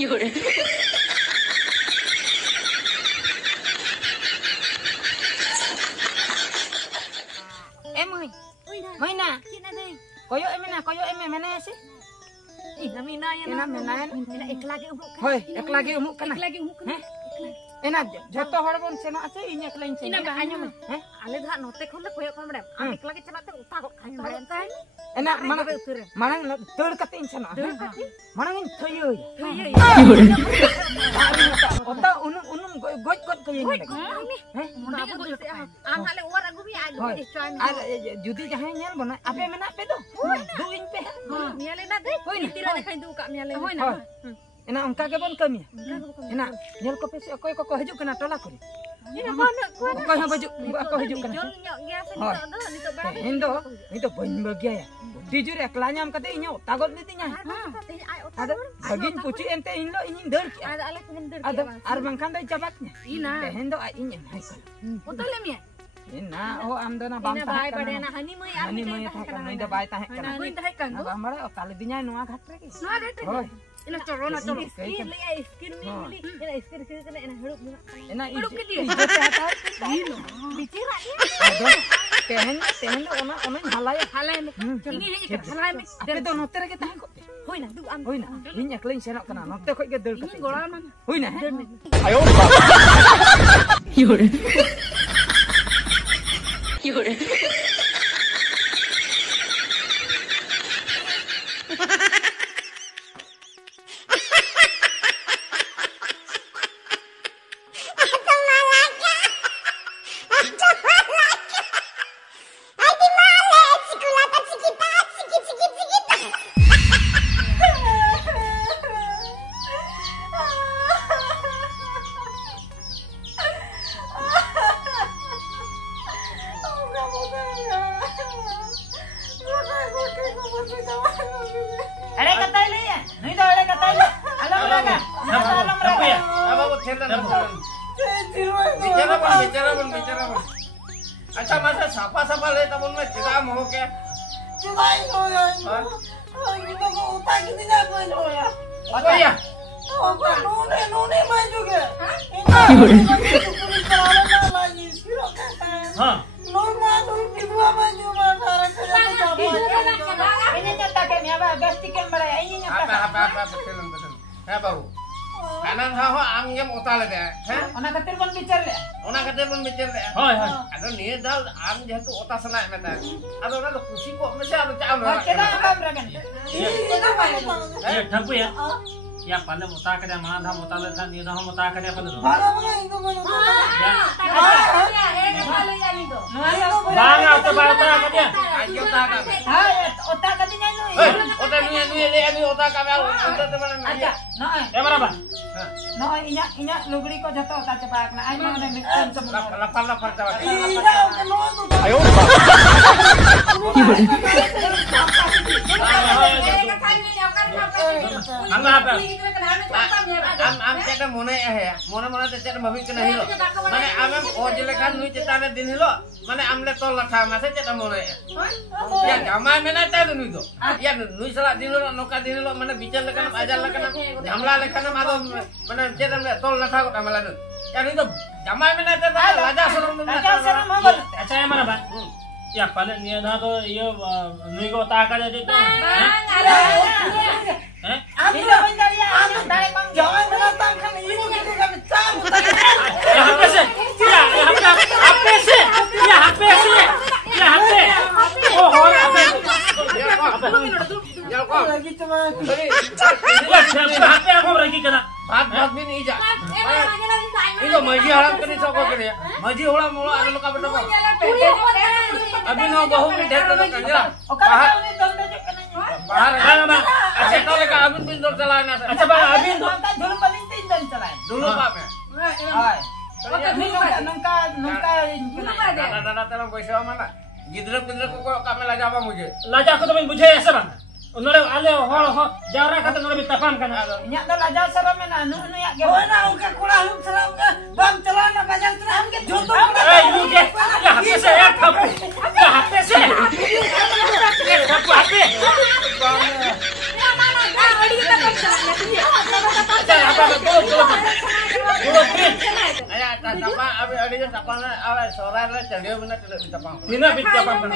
Mana? Koyo mana sih? Ek lagi umuk kana. Enak joto hor bon seno ase inya klein seno. Ina bahanyo me. Ale dah note khon le koyo kon madam. Ek lagi chala te uta kok khain bayan tan. Enak manang dur katin seno. Manang in thoyo. Ota unum goj kayin nek. Am hale war agu bi agu di choy me. Ar judi jahan nyel bona ape mena pe do. Duin pe. Miale na de. Tira de khain du ka miale. Enak ongka ke bon kami. Enak nyel ko pe si okoy ko hijau kena tolak ko. Ina mana ko. Okoy ha baju ko hijau kena. Jol nyok gya se ni to bara. Indo ban bagia ya. Dijur eklanya am kate inyo tagot nitinya. Ada bagin puci ente indo ingin der. Ada ale pengen der. Ada ar bangkan dai jabatnya. Ina. Hendo a inyen. Utole mi. Ina oh amdona bam Ina bai padena hani moi ar hani moi ta kan ida bai ta kan. Hani ta kan. Aba mara kali dinya nuwa ghatre ki. Nuwa ghatre. Hoy. Ina choro Skin le skin mi muli. Ina skin kena ina harup. Ina harup ke dia. Ino. Bicara dia. Tehen ona halaya. Ini ikan halaya mi. Ape to noter ke tahan ko. Hoy na du am. Hoy na. Inya klein senok kana. Note ko ge dul ka. Ini goral mana? Hoy na. Ayo. Yore. Yore. Bicara pun. Acha masa siapa le tabun me tidak mau ke? Tidak mau ya. Kita mau utang ini nak mau ya. Apa ya? Oh, nune maju ke? Normal dulu kedua maju mana? Ini nyata ke ni apa? Gasti ke mereka ini nyata. Apa betul. Baru. Kanan hawa angem utale deh. Ona katir pun bicara le. Hoy. Ada nih dal am jatuh otak senak mata. Ada orang tu kusi kok mesti ada cam. Kita apa beragan? Ya thapu ya. Ya pale muta kada mana dha muta le than ni dha muta kada pale do. Banga to bata kada. Ayo tak kan. Otak kadinya lu. Otak ni le otak kami aku. Aja. Ya berapa? No, inya lugri ko jato ta cepak na ay mga mixon sa mga. Lapar cawa. Ayo. Apa? Am cakap mana ya? Mana cakap mami kena hilo. Mana am ojelekan nui cetane din hilo. Mana am le tol lakha masa cakap mana ya? Ya jamai mana cakap nui tu. Ya nui salah din hilo, noka din hilo. Mana bicara lekan, ajar lekan, jamla lekan ada mana cakap le tol lakha kok amalan tu. Ya itu jamai mana cakap raja serem apa? Acha yang mana bang? Ya pale ni dah tu ia nui ko tak ada di tu. Ambil benda dia. Jangan menantangkan ini kita kan cam. Ya HP sih. Ya HP. Oh, HP. Ya kau. Lagi cuma. Ya HP aku lagi kena. Bat bin ija. Itu maji haram kini sokok kini ya. Maji ulang mula anu ka betul. Abi no bahu ni dah tu kan ya. Bahar bang. Asyik tahu leka abin pintar celana. Acha bang abin tu. Dulu paling tinggal jalan. Dulu pak me. Hai. Nungka. Dada terang पैसा mana? Gidra kok kami laja apa muje? Laja aku tu main bujai asa bang. Unole ale ho jara kata nole bitafam kan. Nya dah lajar saram na anu ya ke. Oh na uka kurang seram ke? Bang celana banyak seram ke? Jodoh. Lu ke? Ya HP saya kapu. Ya HP saya. Kapu HP. Ayah, tapa, ada tapa na, sore le cendil bener tidak ditapang. Dina bicara apa?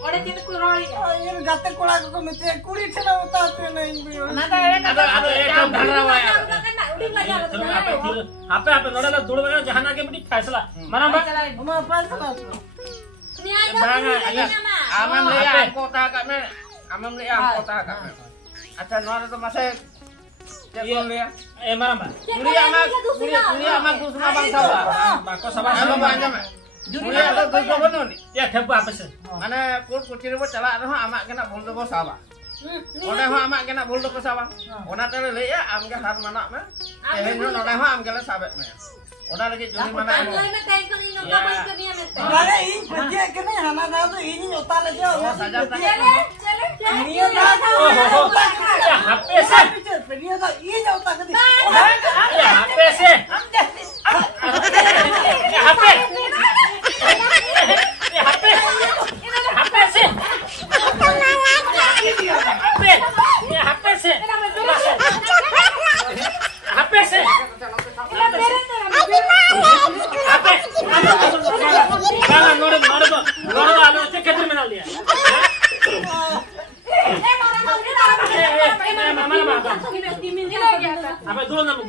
Ore tin ku rori. ये गाते कोड़ा को मित्र कुड़ी ठेला होता तो नहीं भी Ada ekam dharawa ya. Apa nada dulu mana jahana ke budi faisla. Mana ba? हमारा पैसा ना Amam lihat kota kami, amam lihat kota kami. Ada nora tu masih Jangan lihat. Mana ba? Kuliah amak tu semua bangsa ba. Bako sabah Apa banyak mak? Kuliah tu tu benar ni. Ya tempo apa sih? Mana kul kucing itu celak tu amak kena bulu tu sabah. Oleh amak kena bulu tu sabah. Ona tu lihat am ke har mana mah? Ini oleh am ke sabah mah. Ona lagi jadi mana? अरे इन बच्चे के नहीं हमारा तो इन होता ले जाओ Saja tak. ये बात Ya HP sih. ये तो इन होता के Ya HP sih. Ya HP. Ya HP. HP sih. HP. Ya HP sih. HP sih. Jangan nurut anu cek ketir menal dia. Apa dulu nama?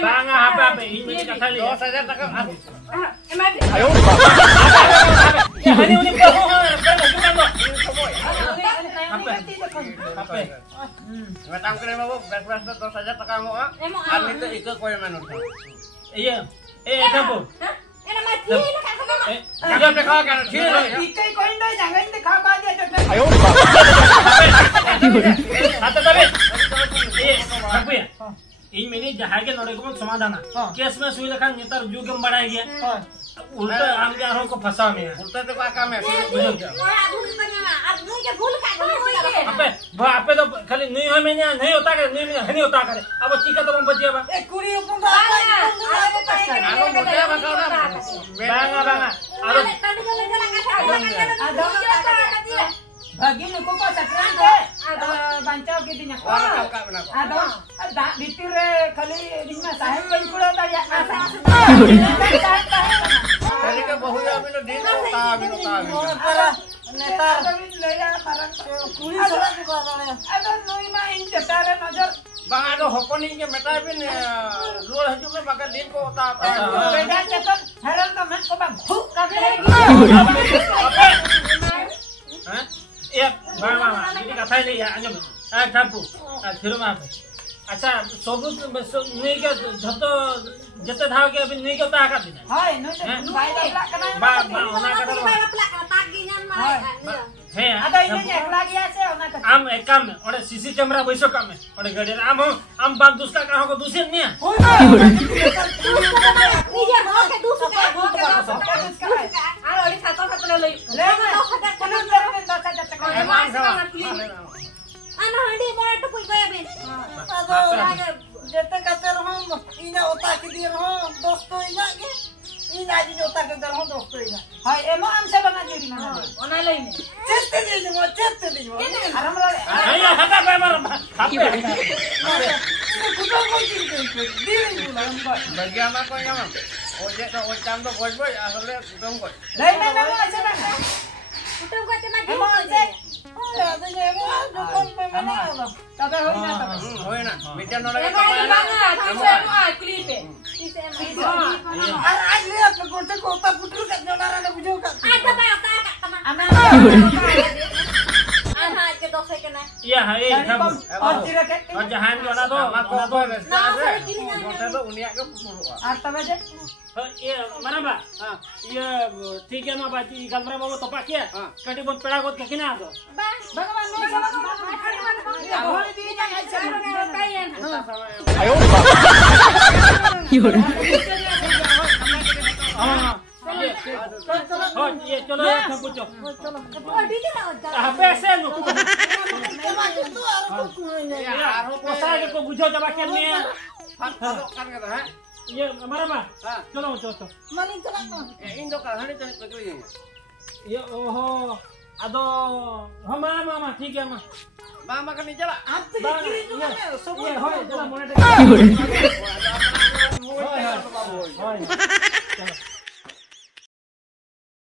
Banga apa ini kata lihat. Saja tak. Ayo. Ini bohong. Apa? Matang kena bawa beras tu saja tak kamu ah. Ani tu ikut kau yang mana? Iya. Tempo. Jangan dekau kan. इके कोई नहीं जगह इन खा खा दिया तो Ayo. Atau tapi. Tempo ya. Ini jahat ke nore ko समाधान case में सुई लखन नेतर जुगम बढ़ाई गया उल्टा हम के आरो को फंसा में Ulta tu kau kami. अबे तो खाली नहीं हो में नहीं होता करे नहीं होता करे अब चिका तो हम बचिया बा एक कुड़ी अपन Anu muda bakal dah. बांगा अरे Bagin ko ko sa trante. Bancaw gid niya ko. Orang kau kenapa? Ado, da ditire kali dinga sahib pen kulo da ya asa. Jadi ke bahu ya mino di ta. para नेता कुड़ी सरा के बात Ado noi ma in chatare nazar. Bang ada hokon ini metai pun luar haju में bakal din ko ta. Beda chatar haral ka men ko bang phuk ka Hah? Iya, bang. Ini kata ini ya, anjum. Tempo. Thiru मा अच्छा सबुत नहीं के जतो जते धाव के अभी नहीं के ता का दिन Hoy no te bai da plak kana. बा होना का है Ado ini nya lagi ase ona ka. आम एक काम में और सीसी कैमरा वैसो काम में और गाड़ी आम बात दूसरा कहां को दूसरे नहीं है जते कहते रहो इना होता के दिए रहो दोस्तों इना के इना जी होता के रहो दोस्तों इना Hoy emo am se bana jiri na. Ona lain. चेते दे Aram lo. अरे हटा पे मार कुछ को दी Bagi amak kau yang mana? Ojek tu ojam tu boy asal kutong boy. Lai na na ase bana. Emo ase. ya de llevo yo con pemena Tabe hoy na tabe. Hoy na, bicara nolak Emang apa ini na? banget, bisa klip. आज ले अपने कोटे को उता पुटरू का जोनारा ने बुझो का Ama. iya hai tempo Or tira ke. और जहान जो ना Amak kau boy तो besar. Motor tu uniak ke puluh. Ar tabe je. ये mana ba ये ठीक है ना बात ये कमरा बाबू तो पाकिया कटी बहुत पेड़ा को किना दो Bagaimana no sama. Hoy di nya ai se. हां ये चलो tempo चलो apa से नु कोसा के को बुझो जब के ने Kan kata ha? ये हमारा बा चलो चलो मनी चला Indo kan hari tu pergi. ये ओहो ado ma ठीक है ma bang makan ni jala आप तो किरी जो है सब ये होय जला मोने